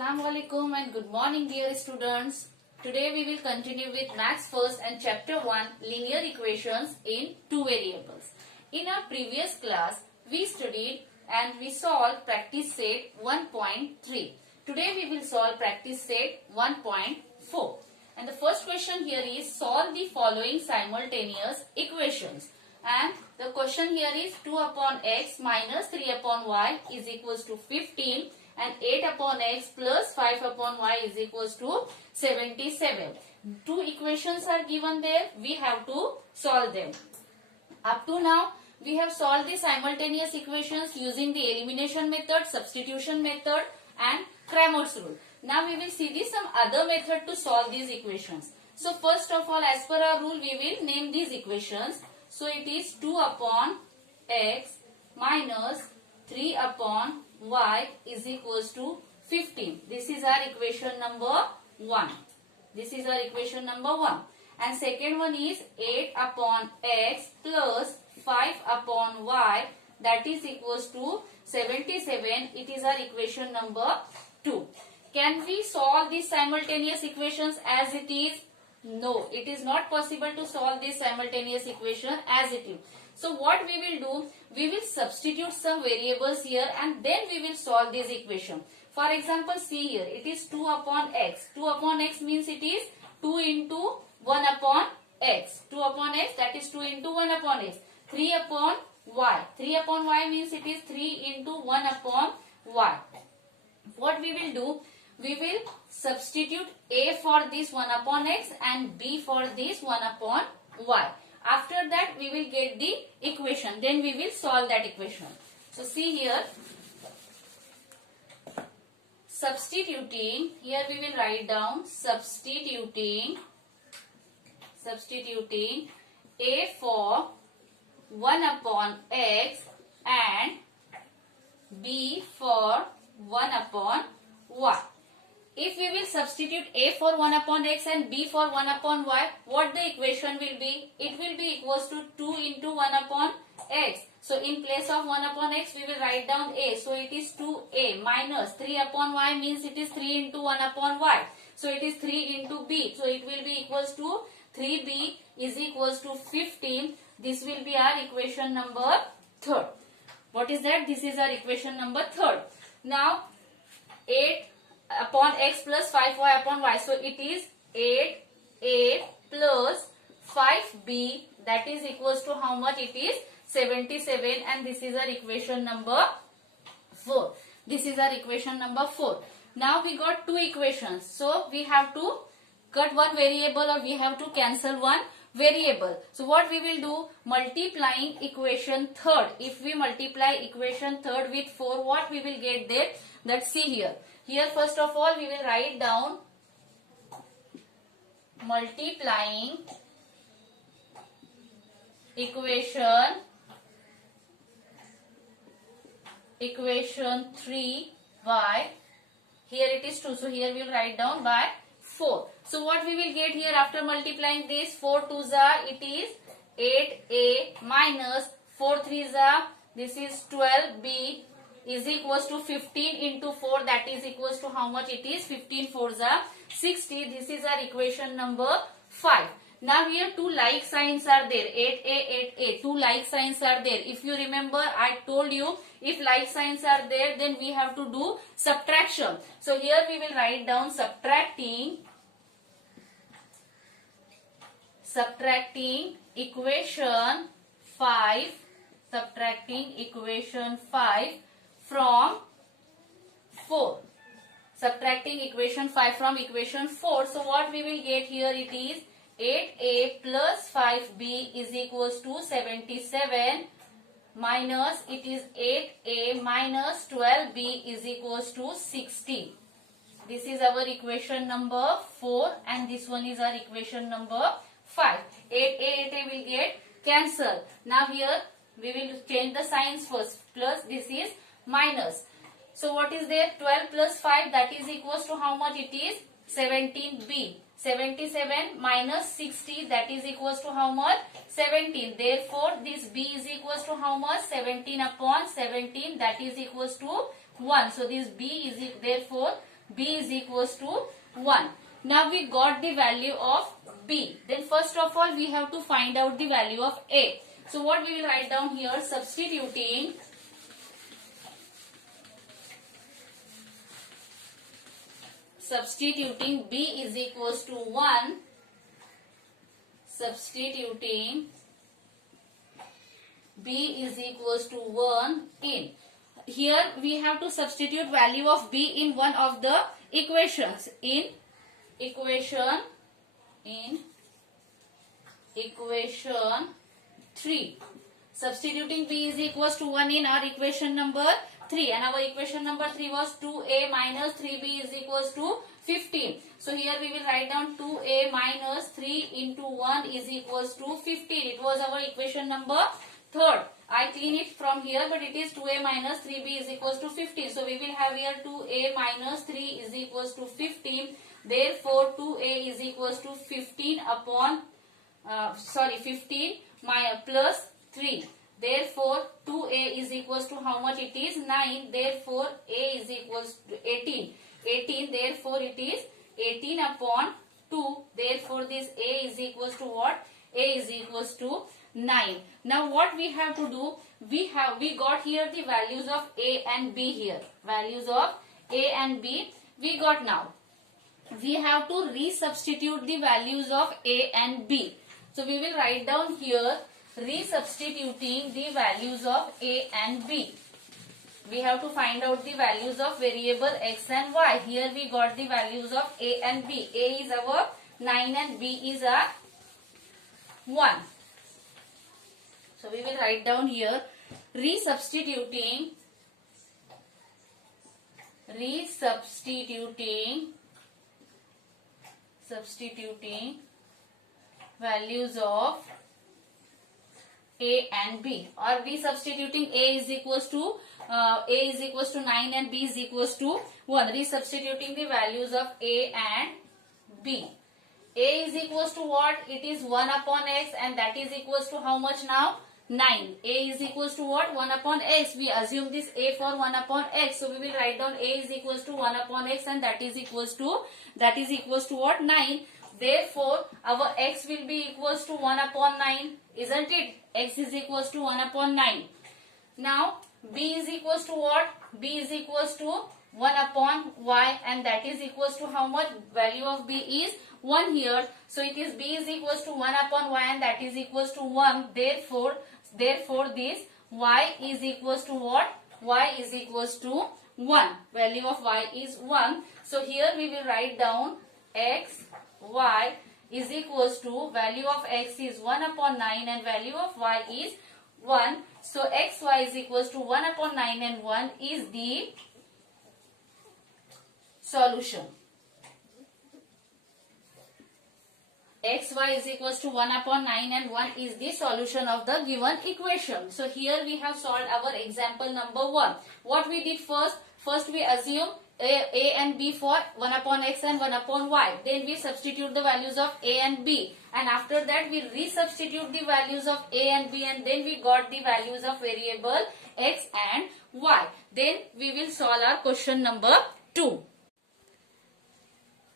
Assalamu alaikum and good morning dear students. Today we will continue with Maths First and Chapter 1 Linear Equations in two variables. In our previous class we studied and we solved practice set 1.3. Today we will solve practice set 1.4. And the first question here is solve the following simultaneous equations. And the question here is 2 upon x minus 3 upon y is equals to 15 and 8 upon x plus 5 upon y is equals to 77. Two equations are given there. We have to solve them. Up to now, we have solved the simultaneous equations using the elimination method, substitution method and Cramer's rule. Now we will see some other method to solve these equations. So first of all, as per our rule, we will name these equations. So it is 2 upon x minus 3 upon y is equals to 15. This is our equation number 1. This is our equation number 1. And second one is 8 upon x plus 5 upon y, that is equals to 77. It is our equation number 2. Can we solve these simultaneous equations as it is? No, it is not possible to solve this simultaneous equation as it is. So what we will do, we will substitute some variables here and then we will solve this equation. For example, see here, it is 2 upon x. 2 upon x means it is 2 into 1 upon x. 2 upon x, that is 2 into 1 upon x. 3 upon y. 3 upon y means it is 3 into 1 upon y. What we will do, we will substitute a for this 1 upon x and b for this 1 upon y. After that, we will get the equation. Then we will solve that equation. So see here, substituting, here we will write down substituting a for 1 upon x and b for 1 upon y. If we will substitute a for 1 upon x and b for 1 upon y, what the equation will be? It will be equals to 2 into 1 upon x. So in place of 1 upon x, we will write down a. So it is 2a minus 3 upon y means it is 3 into 1 upon y. So it is 3 into b. So it will be equals to 3b is equals to 15. This will be our equation number 3rd. What is that? This is our equation number 3rd. Now 8 upon x plus 5y upon y. So it is 8a plus 5b, that is equals to how much? It is 77 and this is our equation number 4. This is our equation number 4. Now we got two equations. So we have to cut one variable or we have to cancel one variable. So what we will do? Multiplying equation 3rd. If we multiply equation 3rd with 4, what we will get there? Let's see here. Here first of all we will write down multiplying equation 3 by, here it is 2, so here we will write down by 4. So what we will get here after multiplying this? 4 2s are, it is 8a minus 4 3s are, this is 12b is equals to 15 into 4, that is equals to how much? It is 15 4s are 60. This is our equation number 5. Now here two like signs are there, 8a 8a, two like signs are there. If you remember, I told you if like signs are there, then we have to do subtraction. So here we will write down subtracting equation 5 from 4. Subtracting equation 5 from equation 4. So what we will get here? It is 8a plus 5b is equals to 77 minus it is 8a minus 12b is equals to 60. This is our equation number 4 and this one is our equation number 5. 8a will get cancelled. Now here we will change the signs first. Plus, this is minus. So what is there? 12 plus 5, that is equals to how much? It is 17b. 77 minus 60, that is equals to how much? 17. Therefore, this b is equals to how much? 17 upon 17, that is equals to 1. So this b is therefore B is equals to 1. Now we got the value of B. Then first of all we have to find out the value of A. So what we will write down here, substituting B is equals to 1. Substituting B is equals to 1 in. Here we have to substitute value of B in one of the equations. In equation 3. Substituting B is equals to 1 in our equation number 3. And our equation number 3 was 2A minus 3B is equals to 15. So here we will write down 2A minus 3 into 1 is equals to 15. It was our equation number 3. I clean it from here, but it is 2A minus 3B is equals to 15. So we will have here 2A minus 3 is equals to 15. Therefore 2A is equals to 15 upon 15 plus 3. Therefore 2A is equals to how much it is? 9. Therefore A is equals to 18. 18. Therefore it is 18 upon 2. Therefore this A is equals to what? A is equals to 9. Now what we have to do? We got here the values of A and B here. Values of A and B we got now. We have to resubstitute the values of A and B. So we will write down here resubstituting the values of A and B. We have to find out the values of variable X and Y. Here we got the values of A and B. A is our 9 and B is our 1. So we will write down here resubstituting values of A and B, or resubstituting A is equals to 9 and B is equals to 1. Resubstituting the values of A and B. A is equals to what? It is 1 upon X, and that is equals to how much now? 9. A is equals to what? 1 upon X. We assume this A for 1 upon X. So we will write down A is equals to 1 upon X, and that is equals to what? 9. Therefore our X will be equals to 1 upon 9. Isn't it? X is equals to 1 upon 9. Now B is equals to what? B is equals to 1 upon Y, and that is equals to how much? Value of B is 1 here. So it is B is equals to 1 upon Y, and that is equals to 1. Therefore this Y is equals to what? Y is equals to 1. Value of Y is 1. So here we will write down X, Y is equals to value of X is 1 upon 9 and value of Y is 1. So X, Y is equals to 1 upon 9 and 1 is the solution. X, Y is equals to 1 upon 9 and 1 is the solution of the given equation. So here we have solved our example number 1. What we did first? First we assume A and B for 1 upon X and 1 upon Y. Then we substitute the values of A and B. And after that we resubstitute the values of A and B, and then we got the values of variable X and Y. Then we will solve our question number 2.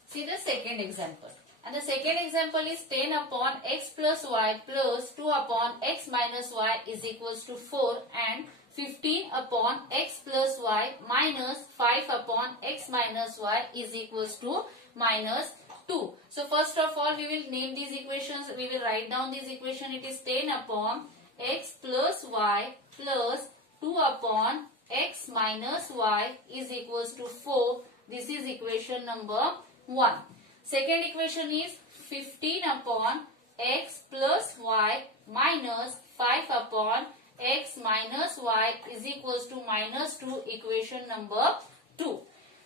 See the second example. And the second example is 10 upon X plus Y plus 2 upon X minus Y is equals to 4, and 15 upon X plus Y minus 5 upon X minus Y is equals to minus 2. So first of all we will name these equations. We will write down this equation. It is 10 upon X plus Y plus 2 upon X minus Y is equals to 4. This is equation number 1. Second equation is 15 upon X plus Y minus 5 upon X minus Y is equals to minus 2, equation number 2.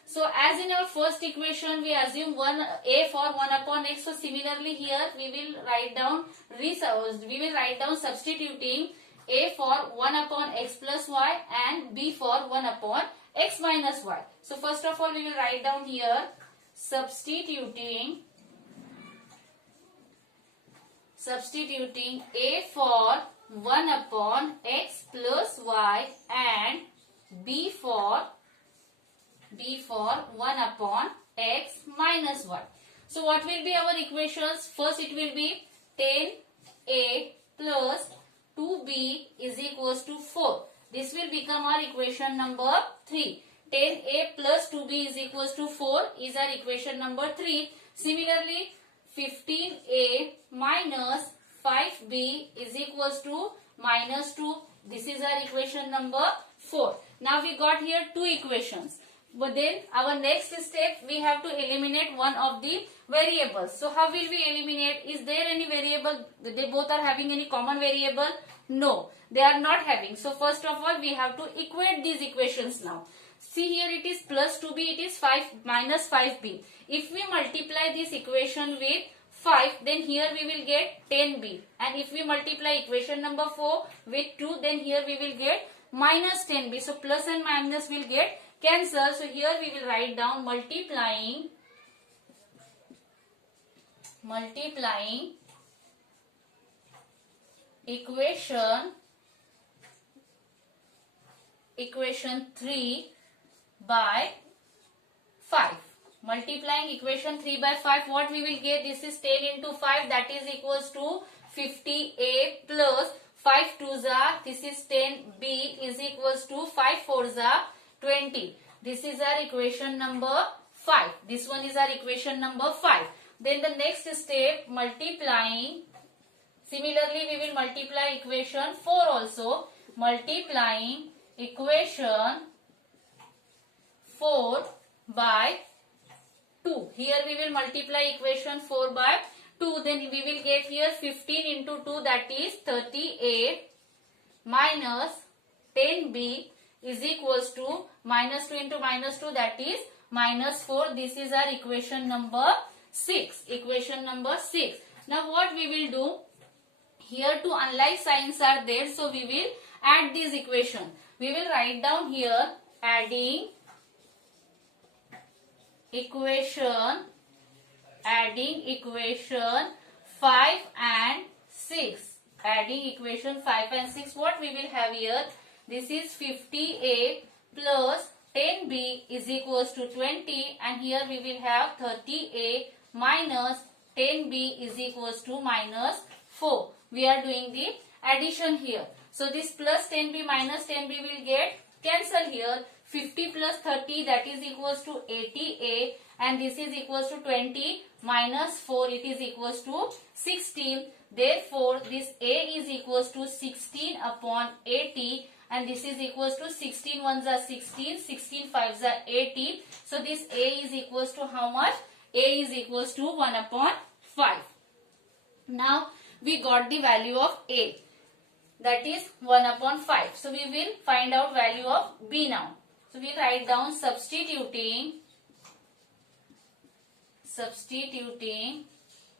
So as in our first equation we assume A for 1 upon X. So similarly here we will write down substituting A for 1 upon X plus Y and B for 1 upon X minus Y. So first of all we will write down here substituting A for 1 upon X plus Y and B for B for 1 upon x minus 1. So what will be our equations? First it will be 10a plus 2b is equals to 4. This will become our equation number 3. 10a plus 2b is equals to 4 is our equation number 3. Similarly, 15a minus 5b is equals to minus 2. This is our equation number 4. Now we got here two equations. But then our next step, we have to eliminate one of the variables. So how will we eliminate? Is there any variable? They both are having any common variable? No, they are not having. So first of all, we have to equate these equations now. See here, it is plus 2b, it is 5 minus 5b. If we multiply this equation with 5, then here we will get 10b. And if we multiply equation number 4 with 2, then here we will get minus 10b. So plus and minus will get cancel. So here we will write down multiplying equation 3 by 5. Multiplying equation 3 by 5, what we will get? This is 10 into 5, that is equals to 50a plus 5 2s are, this is 10b is equals to 5 4s are 20. This is our equation number 5. This one is our equation number 5. Then the next step, multiplying. Similarly, we will multiply equation 4 also. Multiplying equation 4 by 2. Here we will multiply equation 4 by 2. Then we will get here 15 into 2, that is 38 minus 10b is equals to minus 2 into minus 2, that is minus 4. This is our equation number 6. Equation number 6. Now what we will do? Here two unlike signs are there. So we will add this equation. We will write down here adding equation 5 and 6. Adding equation 5 and 6. What we will have here? This is 50a plus 10b is equals to 20, and here we will have 30a minus 10b is equals to minus 4. We are doing the addition here. So this plus 10b minus 10b will get cancel here. 50 plus 30, that is equals to 80a, and this is equals to 20 minus 4, it is equals to 16. Therefore, this a is equals to 16 upon 80, and this is equals to 16 ones are 16, 16 fives are 80. So this a is equals to how much? A is equals to 1 upon 5. Now we got the value of a, that is 1 upon 5. So we will find out value of b now. So we write down substituting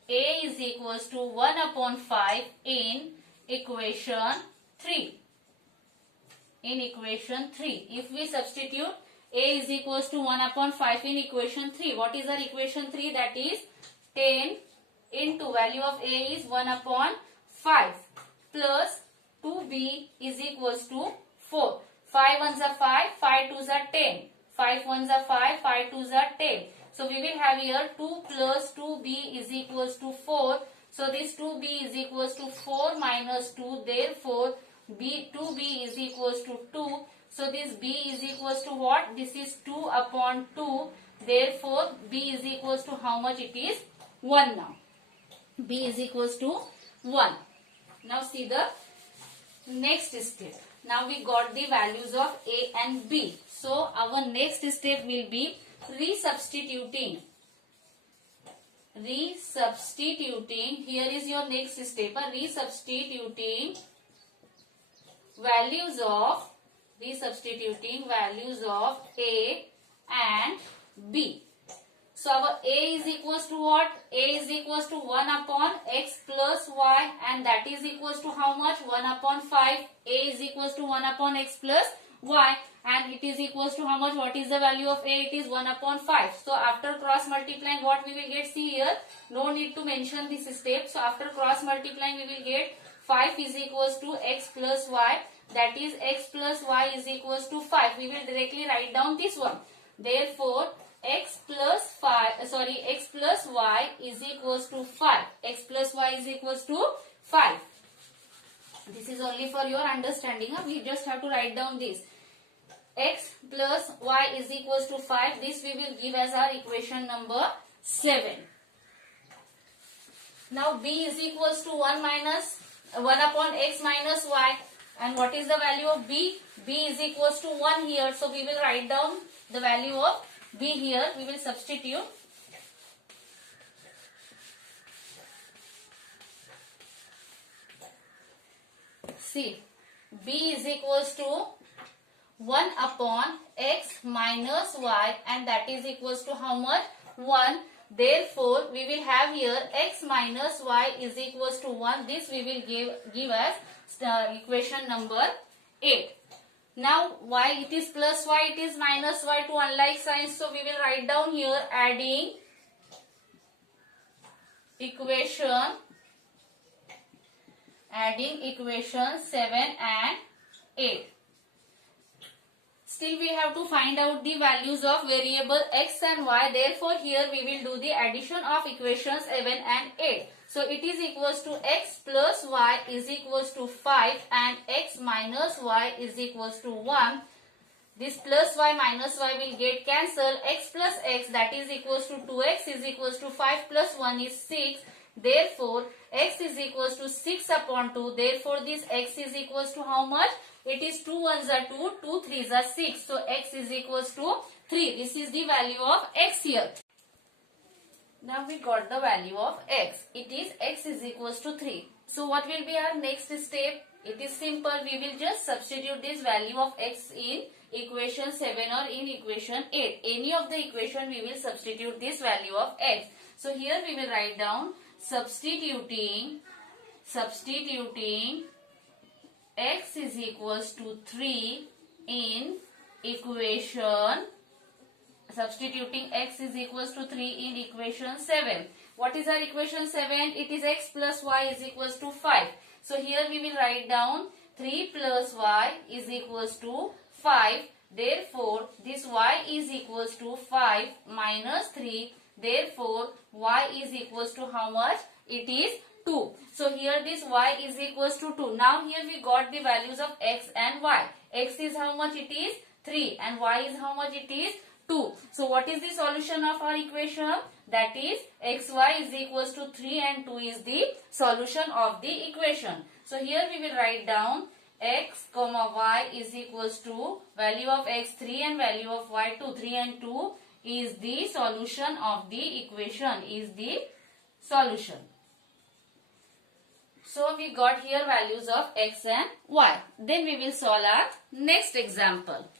a is equals to 1 upon 5 in equation 3. In equation 3. If we substitute a is equals to 1 upon 5 in equation 3. What is our equation 3? That is 10 into value of a is 1 upon 5 plus 2b is equals to 4. 5 ones are 5, 5 twos are 10. 5 ones are 5, 5 twos are 10. So we will have here 2 plus 2b is equals to 4. So this 2b is equals to 4 minus 2. Therefore, 2b is equals to 2. So this b is equals to what? This is 2 upon 2. Therefore, b is equals to how much it is? 1 now. B is equals to 1. Now see the next step. Now we got the values of a and b. So our next step will be resubstituting. Here is your next step. Resubstituting values of a and b. So our a is equals to what? A is equals to 1 upon x plus y, and that is equals to how much? 1 upon 5. A is equals to 1 upon x plus y, and it is equals to how much? What is the value of a? It is 1 upon 5. So after cross multiplying, what we will get? See here, no need to mention this step. So after cross multiplying, we will get 5 is equals to x plus y. That is x plus y is equals to 5. We will directly write down this one. Therefore, x plus y is equals to 5. X plus y is equals to 5. This is only for your understanding. We just have to write down this. X plus y is equals to 5. This we will give as our equation number 7. Now b is equals to 1 upon x minus y. And what is the value of b? B is equals to 1 here. So we will write down the value of b here. We will substitute. See, b is equals to 1 upon x minus y, and that is equals to how much? 1. Therefore, we will have here x minus y is equals to 1. This we will give as equation number 8. Now, y it is plus y, it is minus y, to unlike signs. So, we will write down here adding equation 7 and 8. Still we have to find out the values of variable x and y. Therefore, here we will do the addition of equations 7 and 8. So, it is equals to x plus y is equals to 5 and x minus y is equals to 1. This plus y minus y will get cancelled. X plus x, that is equals to 2x is equals to 5 plus 1 is 6. Therefore, x is equals to 6 upon 2. Therefore, this x is equals to how much? It is 2 ones are 2, 2 threes are 6. So, x is equals to 3. This is the value of x here. Now, we got the value of x. It is x is equals to 3. So, what will be our next step? It is simple. We will just substitute this value of x in equation 7 or in equation 8. Any of the equation we will substitute this value of x. So, here we will write down substituting x is equals to 3 in equation, substituting x is equals to 3 in equation 7. What is our equation 7? It is x plus y is equals to 5. So here we will write down 3 plus y is equals to 5. Therefore, this y is equals to 5 minus 3. Therefore, y is equals to how much? It is 2. So here this y is equals to 2. Now here we got the values of x and y. X is how much? It is 3 and y is how much? It is 2. So what is the solution of our equation? That is xy is equals to 3 and 2 is the solution of the equation. So here we will write down x comma y is equals to value of x 3 and value of y 2. 3 and 2 is the solution of the equation, is the solution. So we got here values of x and y. Then we will solve our next example.